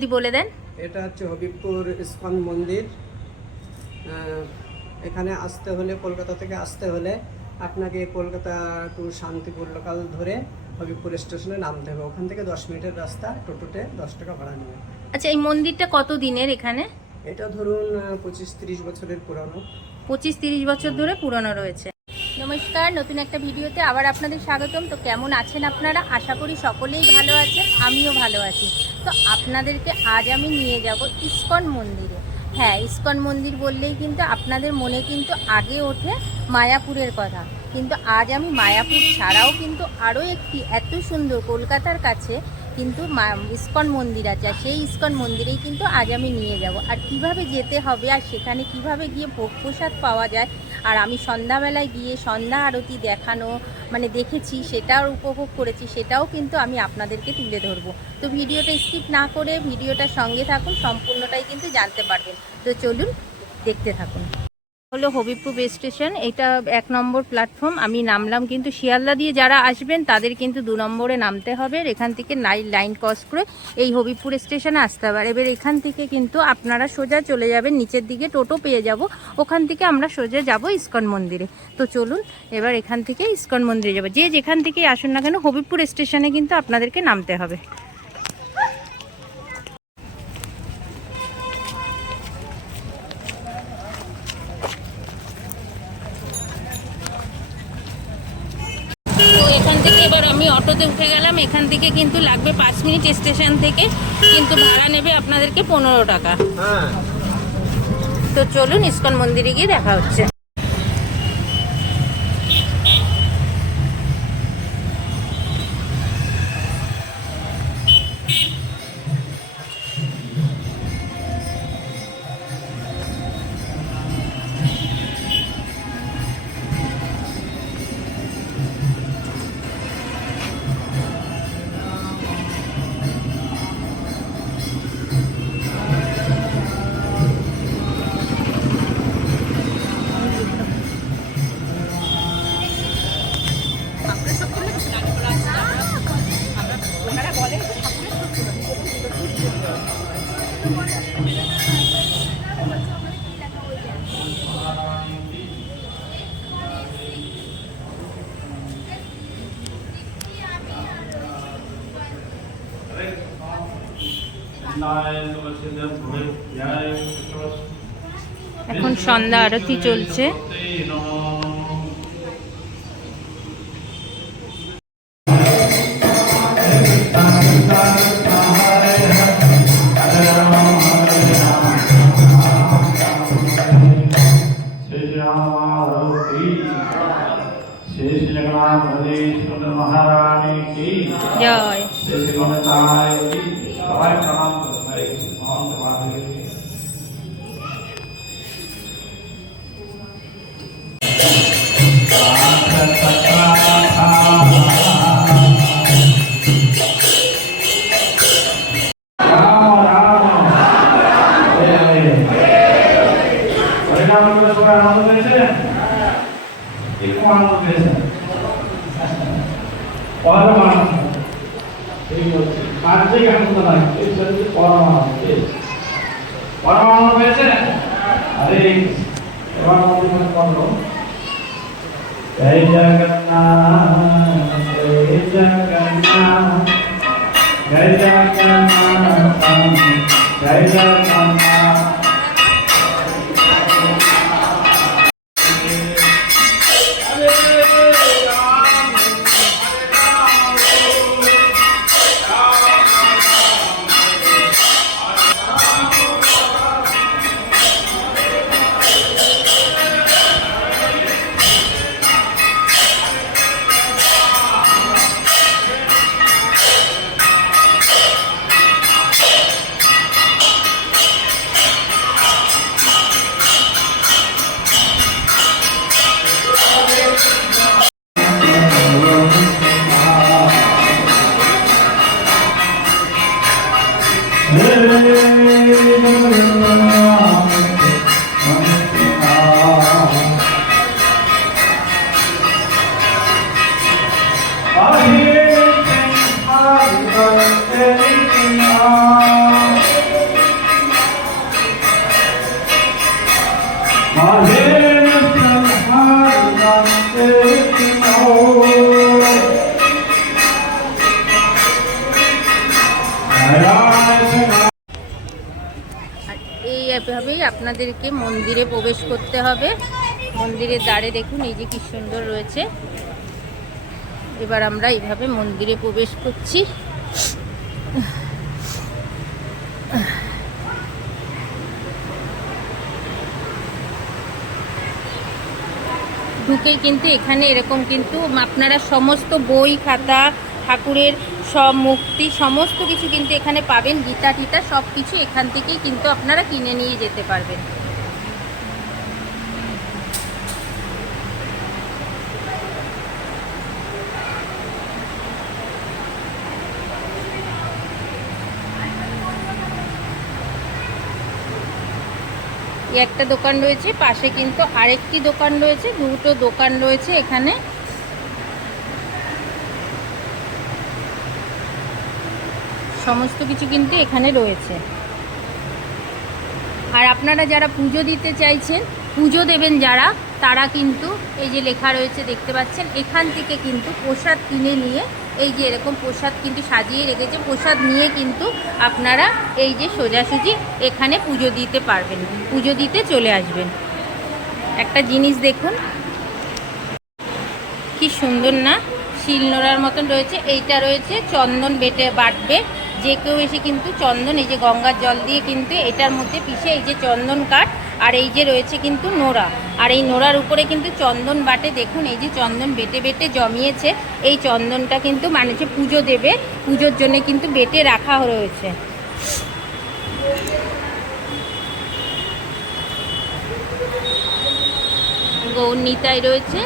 যদি বলে দেন। এটা হচ্ছে হবিবপুর ইসকন মন্দির। এখানে আসতে হলে, কলকাতা থেকে আসতে হলে আপনাকে কলকাতা টু শান্তিপুর লোকাল ধরে হবিবপুর স্টেশনে নামতে হবে। ওখান থেকে 10 মিনিটের রাস্তা, টোটোতে 10 টাকা ভাড়া নেবে। আচ্ছা, এই মন্দিরটা কত দিনের এখানে? এটা ধরুন 25-30 বছরের পুরানো। 25-30 বছর ধরে পুরনো রয়েছে। নমস্কার, নতুন একটা ভিডিওতে আবার আপনাদের স্বাগতম। তো কেমন আছেন আপনারা? আশা করি সকলেই ভালো আছেন, আমিও ভালো আছি। তো আপনাদেরকে আজ আমি নিয়ে যাব ইসকন মন্দিরে। হ্যাঁ, ইসকন মন্দির বললেই কিন্তু আপনাদের মনে কিন্তু আগে ওঠে মায়াপুরের কথা। কিন্তু আজ আমি মায়াপুর ছাড়াও কিন্তু আরও একটি এত সুন্দর কলকাতার কাছে কিন্তু ইসকন মন্দির আছে, আর সেই ইসকন মন্দিরেই কিন্তু আজ আমি নিয়ে যাব। আর কিভাবে যেতে হবে, আর সেখানে কিভাবে গিয়ে ভোগ প্রসাদ পাওয়া যায়, আর আমি সন্ধ্যাবেলায় গিয়ে সন্ধ্যা আরতি দেখেছি, সেটাও উপভোগ করেছি, সেটাও কিন্তু আমি আপনাদেরকে তুলে ধরবো। তো ভিডিওটা স্কিপ না করে ভিডিওটার সঙ্গে থাকুন, সম্পূর্ণটাই কিন্তু জানতে পারবেন। তো চলুন দেখতে থাকুন। হলো হবিবপুর বেস স্টেশন, এটা 1 নম্বর প্ল্যাটফর্ম। আমি নামলাম কিন্তু শিয়ালদা দিয়ে যারা আসবেন তাদের কিন্তু 2 নম্বরে নামতে হবে। এখান থেকে লাইন ক্রস করে এই হবিবপুর স্টেশনে আসতে হবে। এবার এখান থেকে কিন্তু আপনারা সোজা চলে যাবেন নিচের দিকে, টোটো পেয়ে যাব। ওখান থেকে আমরা সোজা যাব ইসকন মন্দিরে। তো চলুন এবার এখান থেকে ইসকন মন্দিরে যাব। যে যেখান থেকেই আসুন না কেন, হবিবপুর স্টেশনে কিন্তু আপনাদেরকে নামতে হবে। এখান থেকে এবার আমি অটোতে উঠে গেলাম। এখান থেকে কিন্তু লাগবে 5 মিনিট, স্টেশন থেকে কিন্তু ভাড়া নেবে আপনাদেরকে 15 টাকা। তো চলুন ইসকন মন্দিরে গিয়ে দেখা হচ্ছে। এখন সন্ধ্যা আরতি চলছে। জয় जय जगन्नाथ जय जगन्नाथ जय जगन्नाथ जय जगन्नाथ। Maher Samhar আর এইভাবেই আপনাদেরকে মন্দিরে প্রবেশ করতে হবে। মন্দিরের দ্বারে দেখুন এই যে কি সুন্দর রয়েছে। এবার আমরা এইভাবে মন্দিরে প্রবেশ করছি। ঢুকেই কিন্তু এখানে এরকম কিন্তু আপনারা সমস্ত বই খাতা ঠাকুরের সব মুক্তি সমস্ত কিছু কিন্তু এখানে পাবেন। গীতা টিতা সব কিছু এখান থেকেই কিন্তু আপনারা কিনে নিয়ে যেতে পারবেন। একটা দোকান রয়েছে, পাশে কিন্তু আরেকটি দোকান রয়েছে, দুটো দোকান রয়েছে এখানে। সমস্ত কিছু কিন্তু এখানে রয়েছে। আর আপনারা যারা পুজো দিতে চাইছেন, পুজো দেবেন যারা, তারা কিন্তু এই যে লেখা রয়েছে দেখতে পাচ্ছেন, এখান থেকে কিন্তু প্রসাদ কিনে নিয়ে এই যে এরকম প্রসাদ কিন্তু সাজিয়ে রেখেছে, প্রসাদ নিয়ে কিন্তু আপনারা এই যে সোজাসুজি এখানে পুজো দিতে পারবেন, পুজো দিতে চলে আসবেন। একটা জিনিস দেখুন কি সুন্দর না, শিলনোড়ার মতন রয়েছে। এইটা রয়েছে চন্দন বেটে বাটবে, যে কেউ এসে কিন্তু চন্দন এই যে গঙ্গার জল দিয়ে কিন্তু এটার মধ্যে পিষে এই যে চন্দন কাঠ, আর এই যে রয়েছে কিন্তু নোড়া, আর এই নোড়ার উপরে কিন্তু চন্দন বাটে। দেখুন এই যে চন্দন বেটে বেটে জমিয়েছে, এই চন্দনটা কিন্তু মানুষে পুজো দেবে, পুজোর জন্য কিন্তু বেটে রাখা রয়েছে। গৌর নিতাই রয়েছে,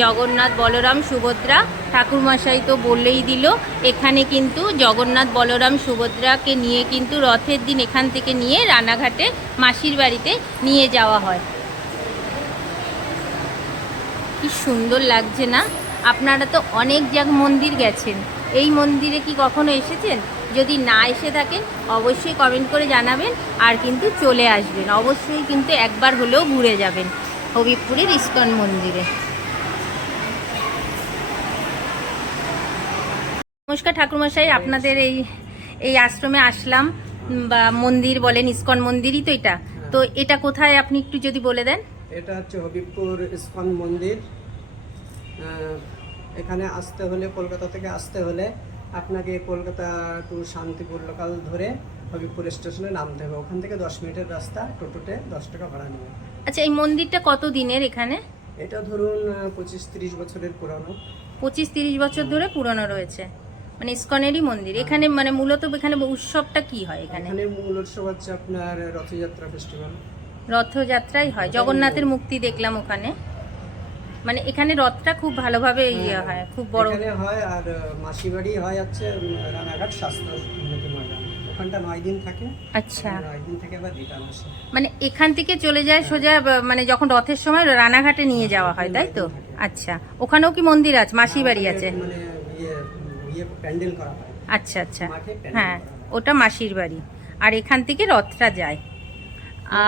জগন্নাথ বলরাম সুভদ্রা। ঠাকুরমশাই তো বললেই দিল, এখানে কিন্তু জগন্নাথ বলরাম সুভদ্রাকে নিয়ে কিন্তু রথের দিন এখান থেকে নিয়ে রানাঘাটে মাসির বাড়িতে নিয়ে যাওয়া হয়। কি সুন্দর লাগছে না? আপনারা তো অনেক মন্দির গেছেন, এই মন্দিরে কি কখনো এসেছেন? যদি না এসে থাকেন অবশ্যই কমেন্ট করে জানাবেন, আর কিন্তু চলে আসবেন, অবশ্যই কিন্তু একবার হলেও ঘুরে যাবেন হবিবপুরের ইস্কন মন্দিরে। নমস্কার ঠাকুরমশাই, আপনাদের এই আশ্রমে আসলাম, বা মন্দির বলেন, ইস্কন মন্দিরই তো এটা, তো এটা কোথায় আপনি একটু যদি বলে দেন। এটা হচ্ছে হবিবপুর ইস্কন মন্দির। এখানে আসতে হলে, কলকাতা থেকে আসতে হলে আপনাকে কলকাতা টু শান্তিপুর লোকাল ধরে হবিবপুর স্টেশনে নামতে হবে। ওখান থেকে 10 মিনিটের রাস্তা, টোটোতে 10 টাকা ভাড়া নেবে। আচ্ছা, এই মন্দিরটা কত দিনের এখানে? এটা ধরুন 25-30 বছরের পুরানো। 25-30 বছর ধরে পুরনো রয়েছে, মানে ইস্কনেরই মন্দির। এখানে মানে মূলত এখানে উৎসবটা কি হয়? এখানে মূল উৎসব হচ্ছে আপনার রথযাত্রা ফেস্টিভ্যাল। রথযাত্রাই হয়, জগন্নাথের মুক্তি দেখলাম ওখানে, মানে এখানে রথটা খুব ভালোভাবে ইয়ে হয়, খুব বড় এখানে হয়। আর মাসি বাড়ি হয় হচ্ছে রানাঘাট স্বাস্থ্য উন্নতি ময়দান, ওখানটা 9 দিন থাকে। আচ্ছা, 9 দিন থেকে আবার রিটার্ন আসে। মানে এখান থেকে চলে যায় সোজা, মানে যখন রথের সময় রানাঘাটে নিয়ে যাওয়া হয়, তাই তো? আচ্ছা, ওখানেও কি মন্দির আছে, মাসি বাড়ি আছে? মানে ইয়ে প্যান্ডেল করা হয়। আচ্ছা আচ্ছা, মাঠে প্যান্ডেল হ্যাঁ, করা হয়। ওটা মাসির বাড়ি। আর এখান থেকে রথটা যায়।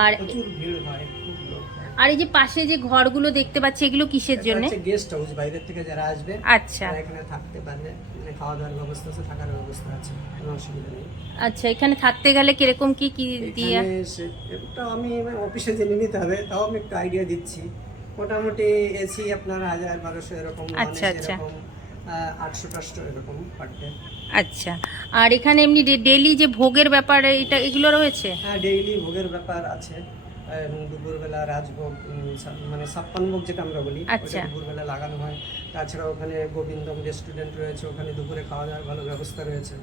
আর প্রচুর ভিড় হয়, খুব লোক হয়। আর এই যে পাশে যে ঘরগুলো দেখতে পাচ্ছি, এগুলো কিসের জন্য? গেস্ট হাউস, বাইরে থেকে যারা আসবে আচ্ছা, তারা এখানে থাকতে পারবে, মানে খাওয়া দাওয়ার ব্যবস্থা আছে, থাকার ব্যবস্থা আছে, কোনো অসুবিধা নেই। আচ্ছা, এখানে থাকতে গেলে কিরকম কি দিয়ে? এটা আমি অফিসে জেনে নিতে হবে, তাও আমি একটু আইডিয়া দিচ্ছি। মোটামুটি এসি আপনার 1000-1200 এরকম, আচ্ছা আচ্ছা, 800-500 এরকম পার ডে। আচ্ছা, আর এখানে এমনি ডেইলি যে ভোগের ব্যাপার এগুলো রয়েছে? হ্যাঁ, ডেইলি ভোগের ব্যাপার আছে। দুপুরবেলা রাজভোগ, মানে 56 ভোগ যেটা আমরা বলি, আচ্ছা, দুপুরবেলা লাগানো হয়। তাছাড়া ওখানে গোবিন্দম রেস্টুরেন্ট রয়েছে, ওখানে দুপুরে খাওয়া দাওয়ার ভালো ব্যবস্থা রয়েছে।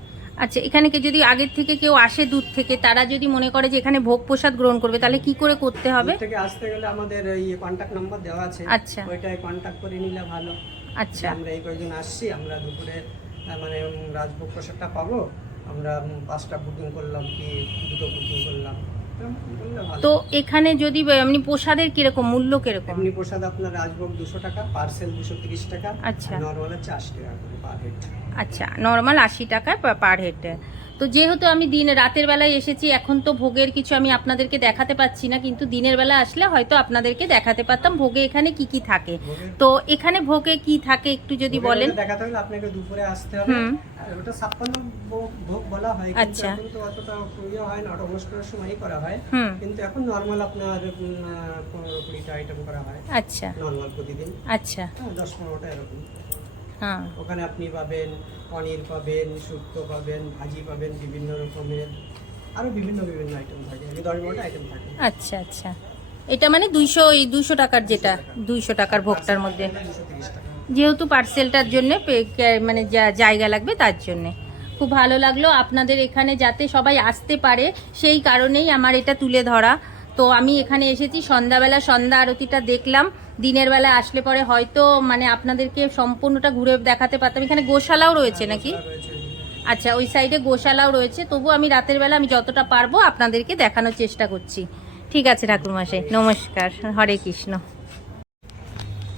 আচ্ছা, এখানে যদি আগের থেকে কেউ আসে দূর থেকে, তারা যদি মনে করে যে এখানে ভোগ প্রসাদ গ্রহণ করবে, তাহলে কি করে করতে হবে? দূর থেকে আসতে গেলে আমাদের এই কন্ট্যাক্ট নাম্বার দেওয়া আছে, আচ্ছা, ওইটায় কন্ট্যাক্ট করে নিলে ভালো। আচ্ছা, আমরা এই কয়েকজন আসছি, আমরা দুপুরে মানে রাজভোগ প্রসাদটা পাবো, আমরা 5টা বুকিং করলাম কি 2টো বুকিং করলাম, তো এখানে যদি এমনি প্রসাদের কিরকম মূল্য কিরকম? এমনি প্রসাদ আপনার রাজভোগ 200 টাকা, পার্সেল 230 টাকা, আচ্ছা, নরমাল হচ্ছে 80 টাকা করে পার হেড। আচ্ছা, নরমাল 80 টাকা পার হেড। তো যেহেতু আমি রাতের বেলায় এসেছি, এখন তো ভোগের কিছু আমি আপনাদেরকে দেখাতে পাচ্ছি না, কিন্তু দিনের বেলা আসলে হয়তো আপনাদেরকে দেখাতে পারতাম ভোগে এখানে কি কি থাকে। তো এখানে ভোগে কি থাকে একটু যদি বলেন। দেখাতে হলে আপনাকে দুপুরে আসতে হবে। আর ওটা 56 ভোগ বলা হয়, কিন্তু আচ্ছা। এখন তো অতটা ইয়ে হয় না, ওটা অনুষ্ঠানের সময়ই করা হয়। কিন্তু এখন নর্মাল আপনার 15-20টা আইটেম করা হয়। আচ্ছা নর্মাল প্রতিদিন। আচ্ছা। 10-15টা এরকম। হ্যাঁ। ওখানে আপনি পাবেন পনির পাবেন, শুক্তো পাবেন, ভাজি পাবেন, বিভিন্ন রকমের আরো বিভিন্ন আইটেম থাকে, 10-12টা আইটেম থাকে। আচ্ছা আচ্ছা। এটা মানে 200 টাকার, যেটা 200 টাকার ভোগটার মধ্যে, 230 টাকা। যেহেতু পার্সেলটার জন্য মানে জায়গা লাগবে তার জন্যে। খুব ভালো লাগলো আপনাদের এখানে যাতে সবাই আসতে পারে, সেই কারণেই আমার এটা তুলে ধরা। তো আমি এখানে এসেছি সন্ধ্যাবেলা, সন্ধ্যা আরতিটা দেখলাম। দিনের বেলা আসলে পরে হয়তো মানে আপনাদেরকে সম্পূর্ণটা ঘুরে দেখাতে পারতাম। এখানে গোশালাও রয়েছে নাকি? আচ্ছা, ওই সাইডে গোশালাও রয়েছে। তবু আমি রাতের বেলা আমি যতটা পারবো আপনাদেরকে দেখানোর চেষ্টা করছি। ঠিক আছে ঠাকুরমশাই, নমস্কার, হরে কৃষ্ণ।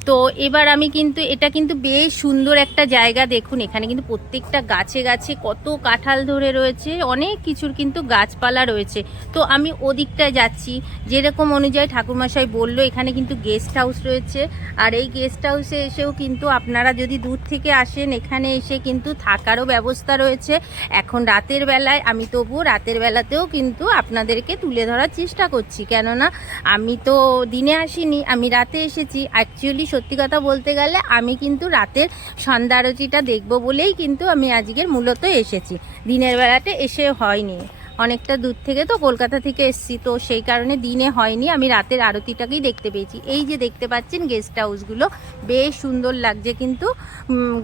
তো এবার আমি কিন্তু এটা কিন্তু বেশ সুন্দর একটা জায়গা। দেখুন এখানে কিন্তু প্রত্যেকটা গাছে গাছে কত কাঁঠাল ধরে রয়েছে, অনেক কিছুর কিন্তু গাছপালা রয়েছে। তো আমি ওদিকটায় যাচ্ছি, যেরকম অনুযায়ী ঠাকুরমশাই বললো এখানে কিন্তু গেস্ট হাউস রয়েছে। আর এই গেস্ট হাউসে এসেও কিন্তু আপনারা যদি দূর থেকে আসেন, এখানে এসে কিন্তু থাকারও ব্যবস্থা রয়েছে। এখন রাতের বেলায় আমি তবুও রাতের বেলাতেও কিন্তু আপনাদেরকে তুলে ধরার চেষ্টা করছি, কেননা আমি তো দিনে আসিনি, আমি রাতে এসেছি। অ্যাকচুয়ালি সত্যি কথা বলতে গেলে আমি কিন্তু রাতের সন্ধ্যা আরতিটা দেখবো বলেই কিন্তু আমি আজকের মূলত এসেছি, দিনের বেলাতে এসে হয়নি। অনেকটা দূর থেকে তো কলকাতা থেকে এসেছি, তো সেই কারণে দিনে হয়নি, আমি রাতের আরতিটাকেই দেখতে পেয়েছি। এই যে দেখতে পাচ্ছেন গেস্ট হাউসগুলো, বেশ সুন্দর লাগছে কিন্তু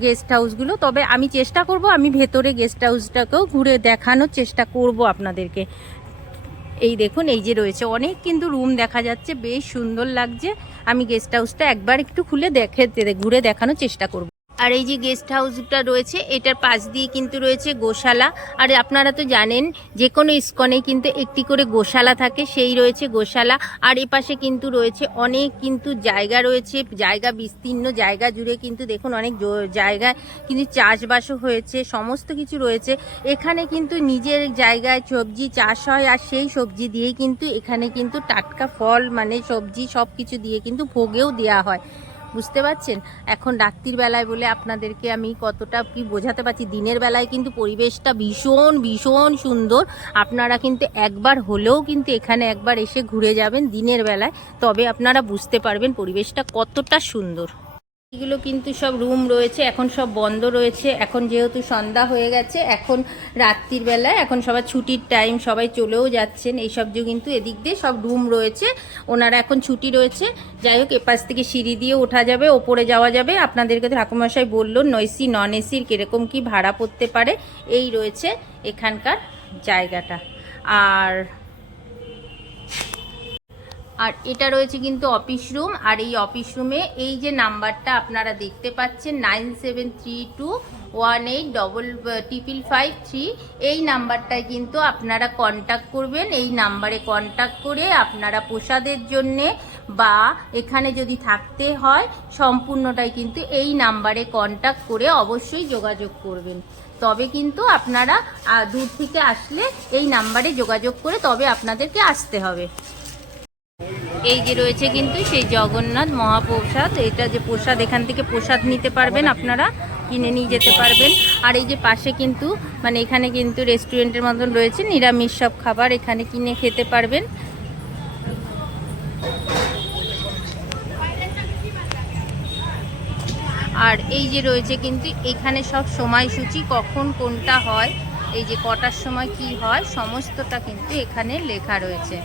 গেস্ট হাউসগুলো। তবে আমি চেষ্টা করব, আমি ভেতরে গেস্ট হাউসটাকেও ঘুরে দেখানোর চেষ্টা করব আপনাদেরকে। এই দেখুন, এই যে রয়েছে অনেক কিন্তু রুম দেখা যাচ্ছে, বেশ সুন্দর লাগছে। আমি গেস্ট হাউসটা একবার একটু খুলে ঘুরে দেখানোর চেষ্টা করব। আর এই যে গেস্ট হাউসটা রয়েছে, এটার পাশ দিয়ে কিন্তু রয়েছে গোশালা। আর আপনারা তো জানেন যে কোনো ইস্কনে কিন্তু একটি করে গোশালা থাকে, সেই রয়েছে গোশালা। আর এপাশে কিন্তু রয়েছে অনেক কিন্তু জায়গা রয়েছে, জায়গা বিস্তীর্ণ জায়গা জুড়ে কিন্তু দেখুন অনেক জায়গায় কিন্তু চাষবাসও হয়েছে, সমস্ত কিছু রয়েছে। এখানে কিন্তু নিজের জায়গায় সবজি চাষ হয়, আর সেই সবজি দিয়েই কিন্তু এখানে কিন্তু টাটকা ফল মানে সবজি সব কিছু দিয়ে কিন্তু ভোগেও দেওয়া হয়। বুঝতে পারছেন? এখন রাত্রির বেলায় বলে আপনাদেরকে আমি কতটা কি বোঝাতে পারছি। দিনের বেলায় কিন্তু পরিবেশটা ভীষণ ভীষণ সুন্দর। আপনারা কিন্তু একবার হলেও কিন্তু এখানে একবার এসে ঘুরে যাবেন দিনের বেলায়, তবে আপনারা বুঝতে পারবেন পরিবেশটা কতটা সুন্দর। এগুলো কিন্তু সব রুম রয়েছে, এখন সব বন্ধ রয়েছে। এখন যেহেতু সন্ধ্যা হয়ে গেছে, এখন রাত্রির বেলায় এখন সবার ছুটির টাইম, সবাই চলেও যাচ্ছেন। এইসব যে কিন্তু এদিক দিয়ে সব রুম রয়েছে, ওনারা এখন ছুটি রয়েছে। যাই হোক, এপাশ থেকে সিঁড়ি দিয়ে ওঠা যাবে, ওপরে যাওয়া যাবে। আপনাদেরকে তো ঠাকুরমশাই বললো এসি নন এসির কীরকম কী ভাড়া পড়তে পারে। এই রয়েছে এখানকার জায়গাটা। আর এটা রয়েছে কিন্তু অফিস রুম। আর এই অফিস রুমে এই যে নাম্বারটা আপনারা দেখতে পাচ্ছেন 9732185553, এই নাম্বারটায় কিন্তু আপনারা কন্ট্যাক্ট করবেন। এই নাম্বারে কন্ট্যাক্ট করে আপনারা প্রসাদের জন্যে বা এখানে যদি থাকতে হয় সম্পূর্ণটাই কিন্তু এই নাম্বারে কন্ট্যাক্ট করে অবশ্যই যোগাযোগ করবেন। তবে কিন্তু আপনারা দূর থেকে আসলে এই নাম্বারে যোগাযোগ করে তবে আপনাদেরকে আসতে হবে। এই যে রয়েছে কিন্তু সেই জগন্নাথ মহাপ্রসাদ, এটা যে প্রসাদ, এখান থেকে প্রসাদ নিতে পারবেন, আপনারা কিনে নিয়ে যেতে পারবেন। আর এই যে পাশে কিন্তু মানে এখানে কিন্তু রেস্টুরেন্টের মতন রয়েছে, নিরামিষ সব খাবার এখানে কিনে খেতে পারবেন। আর এই যে রয়েছে কিন্তু এখানে সব সময়সূচি, কখন কোনটা হয়, এই যে কটার সময় কি হয়, সমস্তটা কিন্তু এখানে লেখা রয়েছে।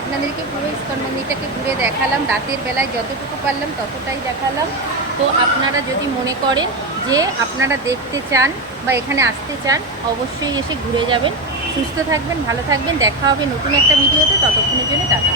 আপনাদেরকে পুরো ইস্কন মন্দিরটাকে ঘুরে দেখালাম, রাতের বেলায় যতটুকু পারলাম ততটাই দেখালাম। তো আপনারা যদি মনে করেন যে আপনারা দেখতে চান বা এখানে আসতে চান, অবশ্যই এসে ঘুরে যাবেন। সুস্থ থাকবেন, ভালো থাকবেন, দেখা হবে নতুন একটা ভিডিওতে। ততক্ষণের জন্য টাটা।